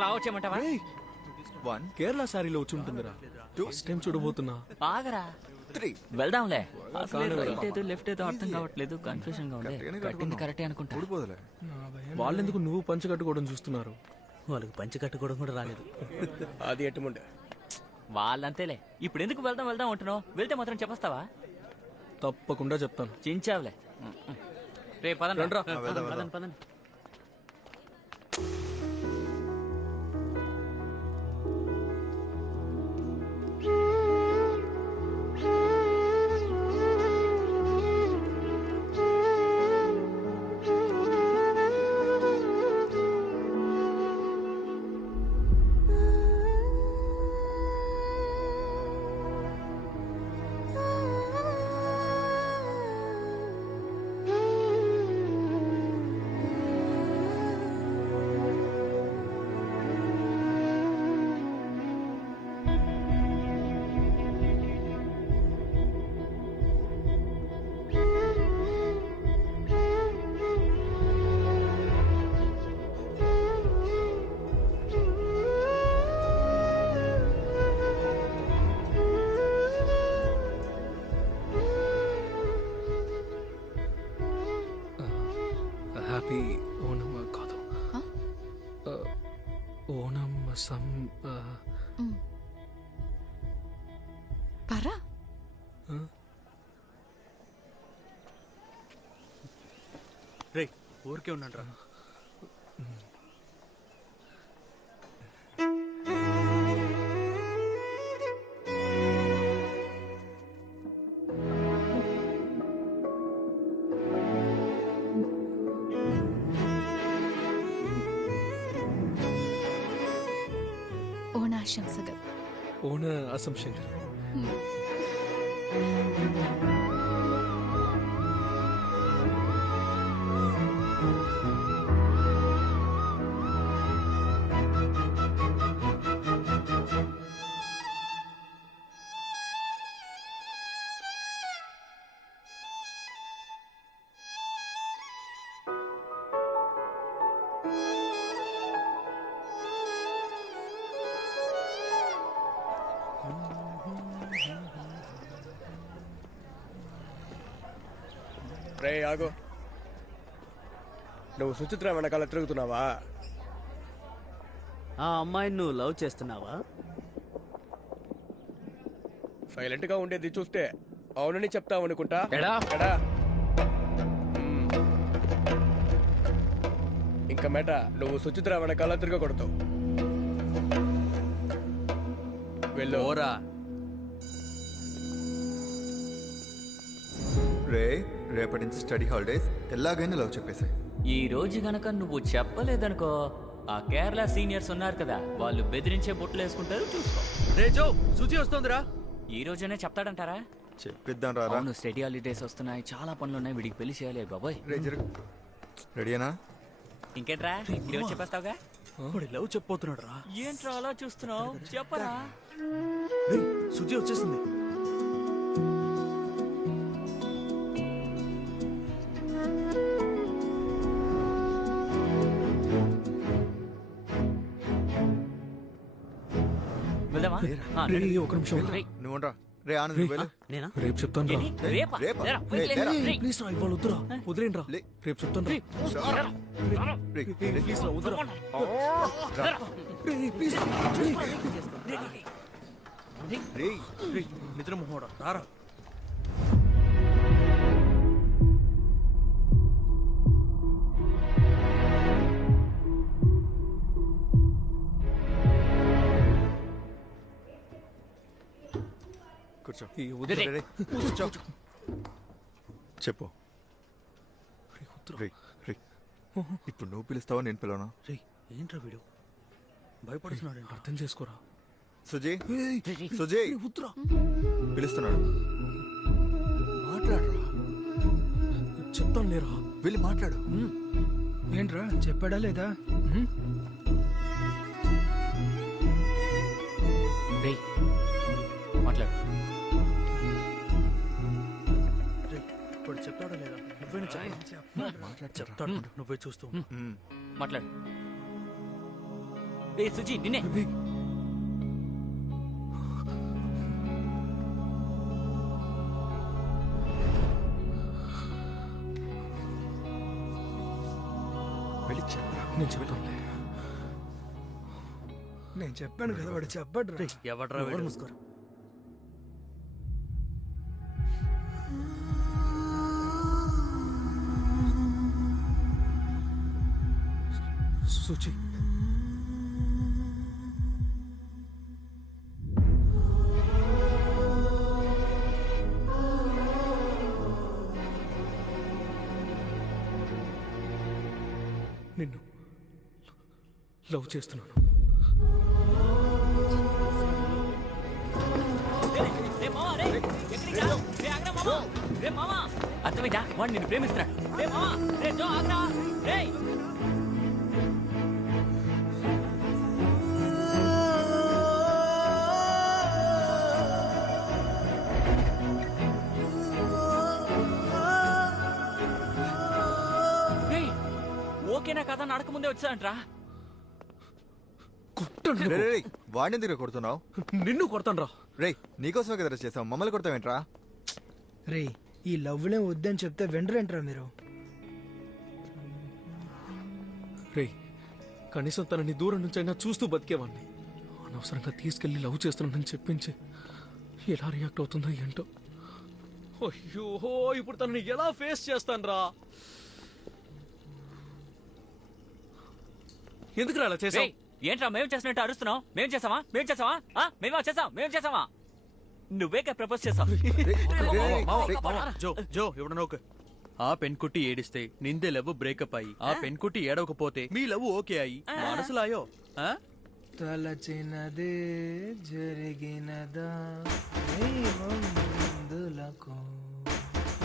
అలా వచ్చేయమంటావా? వన్ కేరళ సారీలో వచ్చి ఉంటుందిరా. ఫస్ట్ టైం చూడబోతున్నా. ఆగరా, 3 వెళ్దాంలే. అసలు రైట్ ఏదో లెఫ్ట్ ఏదో అర్థం కావట్లేదు, కన్ఫ్యూజన్ గా ఉంది. కట్టింది కరెక్టే అనుకుంటా. ఊడిపోదులే. వాళ్ళెందుకు నువ్వు పంచ కట్టుకోవడం చూస్తున్నారు? వాళ్ళకి పంచి కట్టుకోవడం కూడా రాలేదు. అది ఎట్టుముండే వాళ్ళంతేలే. ఇప్పుడు ఎందుకు వెళ్దాం వెళ్దాం అంటున్నావు? వెళ్తే మాత్రం చెప్పేస్తావా? తప్పకుండా చెప్తాను. చించావులే. రే పదండి. రండ్రా. పదండి పదండి. హ్యాపీ ఓణం కాదు, ఓణం సం పరా రే ఊరికే ఉన్నాను రా. ఓణాశంసകൾ. ఓణ అసంశంకర్. రే ఆగు, నువ్వు సుచిత్ర వెనకాల తిరుగుతున్నావా? ఆ అమ్మాయిని నువ్వు లవ్ చేస్తున్నావా? సైలెంట్ గా ఉండేది చూస్తే అవునని చెప్తావు అనుకుంటా. ఎడా? ఎడా? ఇంకా మేట నువ్వు సుచిత్ర వెనకాల తిరగకూడదు. వెళ్ళు. రే రేపటి నుంచి స్టడీ హాలిడేస్, ఎలాగైనా లవ్ చెప్పేసాయి. ఈ రోజు గనక నువ్వు చెప్పలేదనుకో, ఆ కేరళ సీనియర్స్ ఉన్నారు కదా, వాళ్ళు బెదిరించే బొట్లు వేసుకుంటారు, చూసుకో. రే జో, శుచి వస్తోందిరా. ఈ రోజునే చెప్తాడంటారా? చెప్పిద్దాం రారా. అవును, స్టడీ హాలిడేస్ వస్తున్నాయి, చాలా పనులు ఉన్నాయి, వీడికి పెళ్లి చేయాలి బాబాయ్. రే జరుగు. రెడీనా? ఇంకేంట్రా, ఈరోజు చెప్పేస్తావుగా? లవ్ చెప్పబోతున్నాడు రా. ఏంట్రా అలా చూస్తున్నావు? చెప్పరా. శుచి వచ్చేసింది. వెళ్దామా? రే, ఒక నిమిషం. నువ్వు ఉండరా. రే ఆనంద్ వెళ్ళు. నేనా? రేపు చెప్తాను రా. రేపా? రేపా? లేరా, రే, లేరా. రే. ప్లీజ్ రా, ఇవాళ వద్దురా, వదిలేండి రా. లే. రేపు చెప్తాను రా. రే, ప్లీజ్ రా, వద్దురా. రే, ప్లీజ్ రా. రే. నిద్ర మొహోడా రారా. కూర్చో. ఈ వద్దురా. రే, రే. కూర్చో. చెప్పు. రే, రే. ఇప్పుడు నువ్వు పిలుస్తావా నేను పిలవనా? రే ఏంట్రా వీడు భయపడుతున్నాడు. అర్థం చేసుకోరా. సుజీ, సుజీ వద్దురా. పిలుస్తున్నాడు. మాట్లాడరా. చెప్తాను లేరా. వెళ్ళి మాట్లాడు. ఏంట్రా చెప్పాడా లేదా? రేయ్, మాట్లాడు. ఇప్పుడు చెప్తాడా లేదా? నువ్వే చెప్తాడు. నువ్వే చూస్తూ మాట్లాడు. రే సుజీ నిన్నే. వెళ్ళి చెప్పరా. నేను చెప్తానులే. నేను చెప్పాను కదా వాడు చెప్పడు రా. ఎవడ్రా వీడు? మూసుకోరా. సుచి నిన్ను లవ్ చేస్తున్నాను. అర్థమైందా? వాడు నిన్ను ప్రేమిస్తున్నాడు. రే మావా, రే జో ఆగ్రా, రేయ్. రేయ్, ఓకేనా కదా నడక ముందే వచ్చానంట్రా. కొట్టండి. రే, రే, రే, వాడిని దగ్గర కొడుతున్నావు. నిన్ను కొడతాను రా. రే నీకోసమే కదరా చేసావు, మమ్మల్ని కొడతావేంట్రా? రే ఈ లవ్లే వద్దని చెప్తే వెంటరేంట్రా మీరు? రే కనీసం తనని దూరం నుంచి అయినా చూస్తూ బతికేవాడిని. అనవసరంగా తీసుకెళ్లి లవ్ చేస్తున్నానని చెప్పించి ఎలా రియాక్ట్ అవుతుందో ఏంటో. అయ్యో ఇప్పుడు తనని ఎలా ఫేస్ చేస్తాను రా. ఎందుకు అలా చేసావు? రేయ్, ఏంట్రా మేము చేసినట్టు అరుస్తున్నావు? మేము చేసావా? మేము చేసావా? మేమా చేసాం? మేము చేసావా? నువ్వే ప్రపోజ్ చేసావు. జో జో ఎవడన్నా ఓకే. ఆ పెన్కుట్టి ఏడిస్తే నిందే లవ్ బ్రేకప్ అయ్యి ఆ పెన్కుట్టి ఏడవకపోతే మీ లవ్ ఓకే అయ్యి మనసులాయో తలచినదే జరిగినదా ముందులకు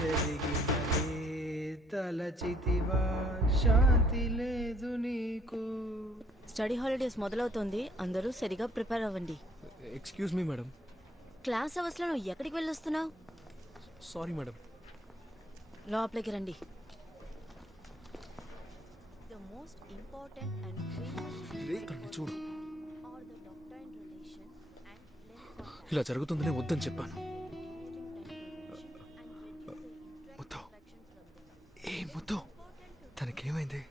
జరిగినదే తలచితివా శాంతి లేదు నీకు. స్టడీ హాలిడేస్ మొదలవుతోంది, అందరూ సరిగా ప్రిపేర్ అవ్వండి. Excuse me madam. Class hours లో నువ్వు ఎక్కడికి వెళ్ళొస్తున్నావు? Sorry madam. లోపలికి రండి. The most important and famous తనని చూడు. or the doctrine relation and length ఇలా జరుగుతుందనే వద్దని చెప్పాను. ముద్దు ఏ ముద్దు తనకేమైంది?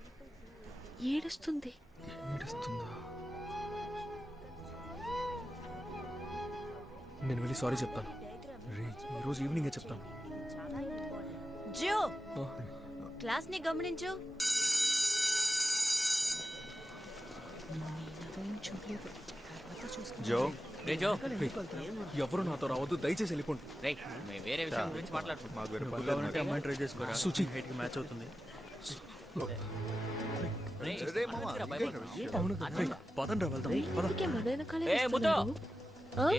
ఏడుస్తుంది. ఏడుస్తుందా? నేను వెళ్ళి సారీ చెప్తాను. ఈరోజు ఈవినింగే చెప్తాను. జో క్లాస్ ని గమనించు. జో రే జో, ఎవరు నాతో రావద్దు, దయచేసి వెళ్ళిపోండి. రేయ్ మేము వేరే విషయం గురించి మాట్లాడుకుంటాం. మాకు వేరే పని కావాలంటే అమ్మాయిని ట్రై చేసుకోరా సుచి హైట్ కి మ్యాచ్ అవుతుంది. రేయ్, లేదు. రే మామ, అవును కదా. పదండ్రా వెళ్దాం. పద. ఏ ముద్దు,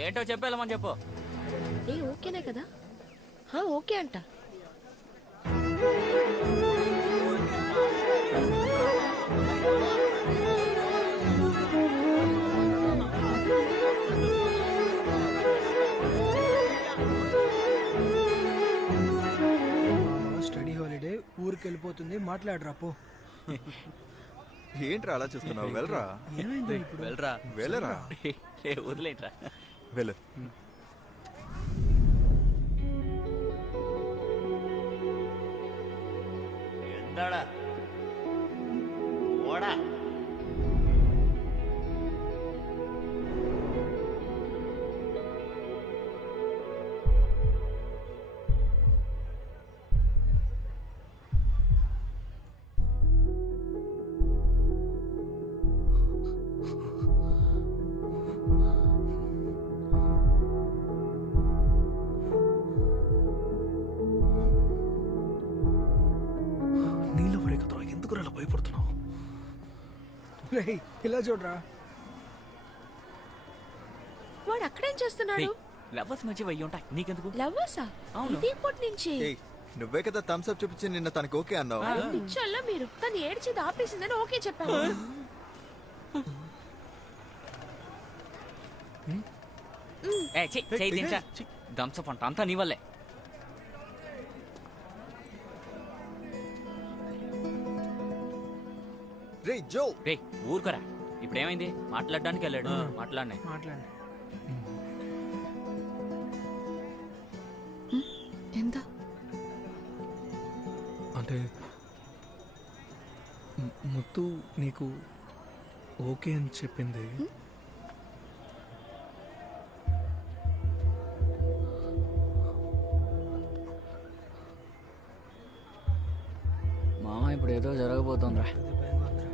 ఏంటో చెప్పేళ్ళమని చెప్పు. ఓకేనే కదా? ఓకే అంట. స్టడీ హాలిడే ఊరికి వెళ్ళిపోతుంది, మాట్లాడరా పో. ఏంట్రా అలా చూస్తున్నావు? వెళ్ళరా. ఏమైంది ఇప్పుడు? వెళ్ళరా వెళ్ళరా. వదిలేట్రా. వెళ్ళు. ఎందాడా ఓడా. నీళ్ళు పడే కదా, ఎందుకు అలా భయపడుతున్నావు? రేయ్ ఇలా చూడరా. వాడు అక్కడేం చేస్తున్నాడు? లవర్స్ మధ్య వెయ్యి ఉంటాయి, నీకెందుకు? లవ్వర్సా? అవును. ఇది ఇప్పటి నుంచి ఏయ్, నువ్వే కదా థమ్స్ అప్ చూపించి నిన్న తనకి ఓకే అన్నావు. పిచ్చోళ్ళ మీరు. తను ఏడ్చింది ఆపేసిందని ఓకే చెప్పాను. థమ్స్అప్ అంట, అంతా నీ వల్లే. రే జో. రే ఊరుకోరా. ఇప్పుడేమైంది? మాట్లాడడానికి వెళ్ళాడు. మాట్లాడినాయి. మాట్లాడండి. ఎంత? అంటే ముత్తు నీకు ఓకే అని చెప్పింది. మామ ఇప్పుడు ఏదో జరగబోతోందిరా. అది భయంగా ఉందిరా.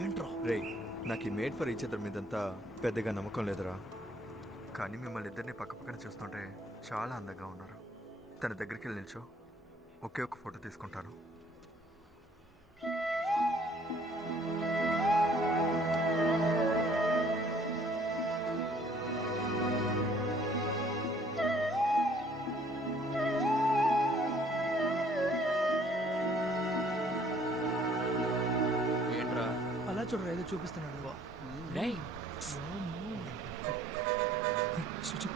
ఏంట్రా? రే నాకు ఈ మేడ్ ఫర్ ఈచ్ అదర్ మీదంతా పెద్దగా నమ్మకం లేదురా. కానీ మిమ్మల్ని ఇద్దరిని పక్కపక్కన చూస్తుంటే చాలా అందంగా ఉన్నారు. తన దగ్గరికి వెళ్ళి నిల్చో, ఒకే ఒక ఫోటో తీసుకుంటాను. ఏంట్రా? అలా చూడరా ఏదో చూపిస్తున్నాడు. రేయ్, సుచి,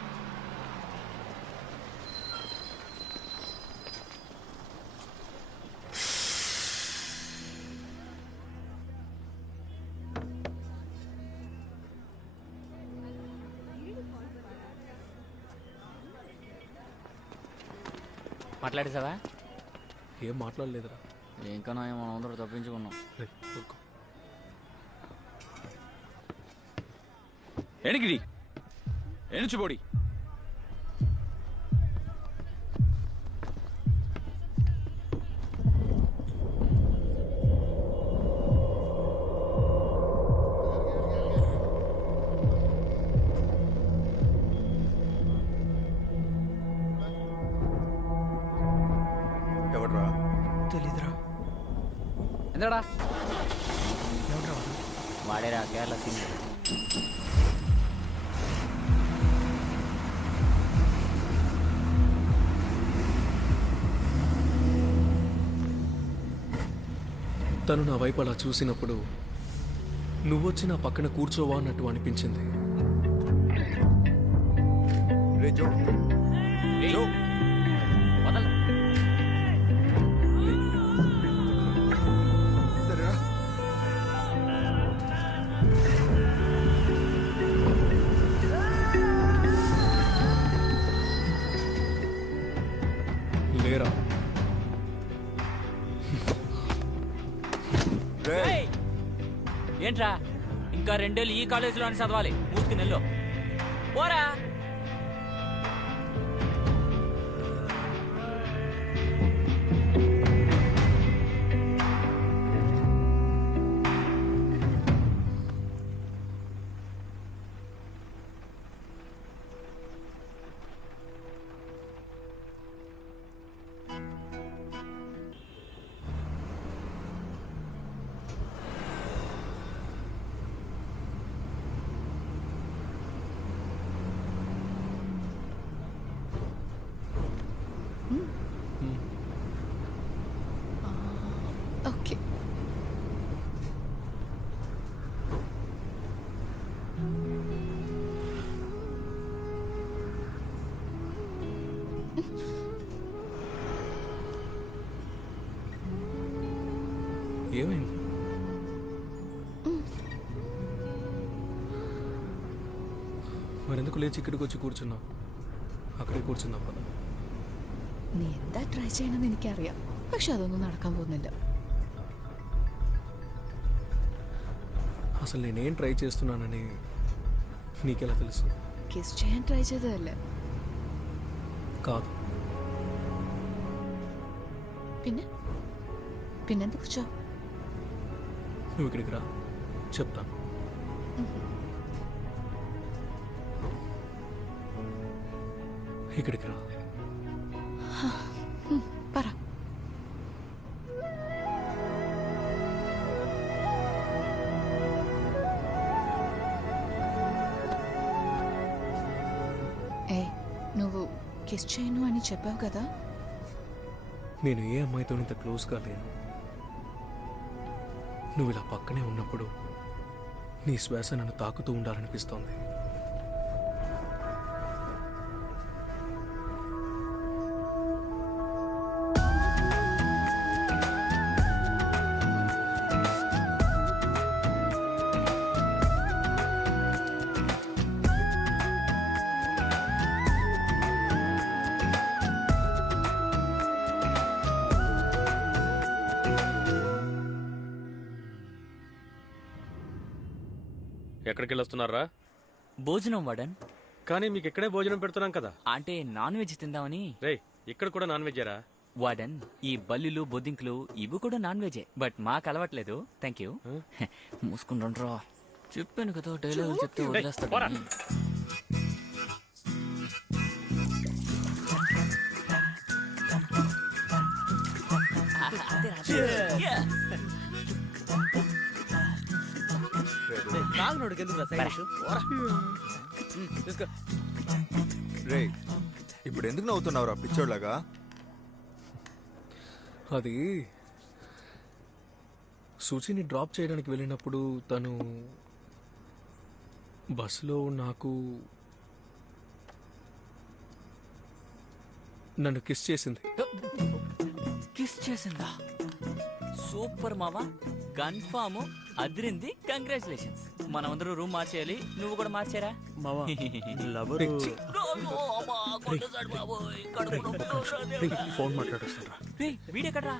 మాట్లాడేసావా? ఏం మాట్లాడలేదురా. ఇంకనో ఏమో అందరూ తప్పించుకున్నాం. రే ఊరుకో. ఎనికిడి ఎనుచుబోడి ఎవడ్రా? తెలీదురా. ఎందడా ఎవడ్రా వాడు? వాడేరా కేరళ సీనియర్. తను నా వైపు అలా చూసినప్పుడు నువ్వొచ్చి నా పక్కన కూర్చోవా అన్నట్టు అనిపించింది. రే జో, జో. వదల. సరేరా. లేరా? రే రేయ్, ఏంట్రా ఇంకా 2 ఏళ్ళు ఈ కాలేజీలోనే చదవాలి. మూసుకుని వెళ్ళు. పోరా. ఓకే. ఏమైంది? మరెందుకు లేచి ఇక్కడికి వచ్చి కూర్చున్నావు? അക്കടെ കുറിച്ച് നീ എന്താ ട്രൈ ചെയ്യണമെന്ന് എനിക്കറിയാം, പക്ഷെ അതൊന്നും നടക്കാൻ പോകുന്നില്ല. అసలు నేనేం ట్రై చేస్తున్నానని నీకెలా తెలుసు? കിസ് ചെയ്യാൻ ട്രై ചെയ്തതല്ലേ? కాదు. പിന്നെ പിന്നെന്ത് കുറിച്ചോ? నువ్వు ఇక్కడికి రా, చెప్తాను. ఇక్కడికి రా. പറ. ఏ, నువ్వు కిస్ చేయను అని చెప్పావు కదా, నేను ఏ అమ్మాయితో ఇంత క్లోజ్గా లేను. నువ్వు ఇలా పక్కనే ఉన్నప్పుడు నీ శ్వాస నన్ను తాకుతూ ఉండాలనిపిస్తోంది. ఎక్కడికి వెళ్ళొస్తున్నారా? భోజనం వాడన్. కానీ మీకు ఇక్కడే భోజనం పెడుతున్నాం కదా. అంటే నాన్ వెజ్ తిందామని. రే, ఇక్కడ కూడా నాన్ వెజ్జేరా? వాడన్, ఈ బల్లులు బొద్దింకులు ఇవి కూడా నాన్ వెజే, బట్ మాకు అలవాట్లేదు. Thank you. మూసుకుంటుండ్రా. చెప్పాను కదా డైలాగ్ చెప్తే వదిలేస్తాను. రే, ఇప్పుడు ఎందుకు నవ్వుతున్నావురా పిచ్చోడ్లాగా? అది సుచిని డ్రాప్ చేయడానికి వెళ్ళినప్పుడు తను బస్సులో నన్ను కిస్ చేసింది. కిస్ చేసిందా? సూపర్ మావా, కన్ఫామ్ అదిరింది. కంగ్రాచులేషన్స్. మనం అందరూ రూమ్ మార్చేయాలి, నువ్వు కూడా మార్చారా? మావా లవర్ ఫోన్ మాట్లాడొస్తారా? వీడెక్కడ్రా?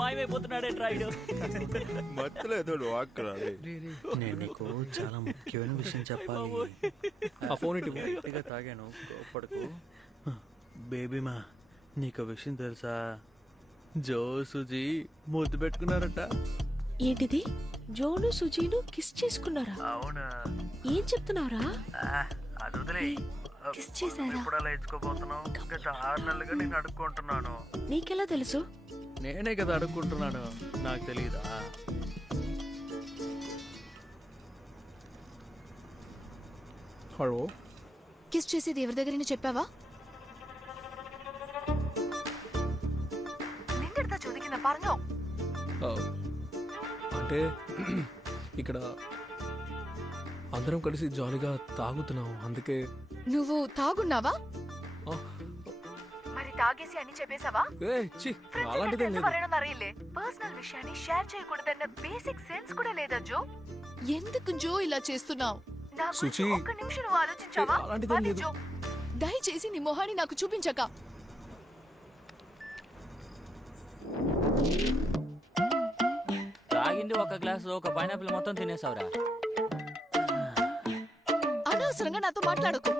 మాయమైపోతున్నాడేట్రా వీడు. నేను నీకు చాలా ముఖ్యమైన విషయం చెప్పాలి. ఆ ఫోన్ ఇటు. గట్టిగా తాగాను, కోప్పడకు. బేబీమా, నీకు విషయం తెలుసా? జో సుజీ ముద్దు పెట్టుకున్నారట. ఏంటిది? జోను సుజీను కిస్ చేసుకున్నారా? అవునా? ఏం చెప్తున్నావురా? అది వదిలే. కిస్ చేశారా? ఇప్పుడు అలా ఇచ్చుకోబోతున్నావు. గత 6 నెలలుగా నేను అడుక్కుంటున్నాను. నీకెలా తెలుసు? నేనే కదా అడుక్కుంటున్నాను, నాకు తెలీదా? హలో, కిస్ చేసేది ఎవరి దగ్గరైనా చెప్పావా? అంటే ఇక్కడ అందరం కలిసి జాలీగా తాగుతున్నాం, అందుకే. నువ్వు తాగున్నావా? ఆ, మరి తాగేసి అని చెప్పేశావా? ఏ, ఛీ, అలాంటిదేం లేదు. పర్సనల్ విషయాన్ని షేర్ చేయకూడదన్న బేసిక్ సెన్స్ కూడా లేదా జో? ఎందుకు జో ఇలా చేస్తున్నావు? సుచి, ఒక్క నిమిషం నువ్వు ఆలోచించావా? అలాంటిదేం అది లేదు. జో, దయచేసి నీ మొహాన్ని నాకు చూపించక. తాగింది ఒక గ్లాసు, ఒక పైనాపిల్ మొత్తం తినేసావురా. అనవసరంగా నాతో మాట్లాడకు.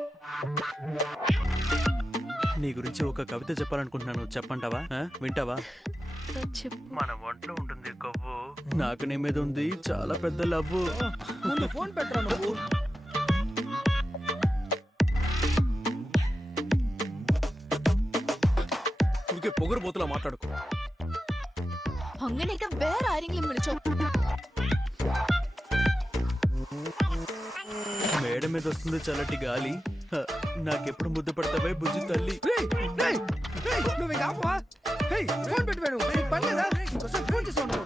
నీ గురించి ఒక కవిత చెప్పాలనుకుంటున్నాను, చెప్పంటావా? వింటావా? మన ఒంట్లో ఉంటుంది కొవ్వు, నాకు నీ మీద ఉంది చాలా పెద్ద లవ్వు. ఫోన్ పెట్టరా నువ్వు. ఊరికే పొగరు బోతులా మాట్లాడుకో. അങ്ങനെ വേറെ ആരെങ്കിലും വിളിച്ചോ? మేడ మీద వస్తుంది చల్లటి గాలి, నాకెప్పుడు ముద్దు పడతావే బుజ్జి తల్లి. నువ్వు ఫోన్ పెట్టి ఫోన్ చేసావు.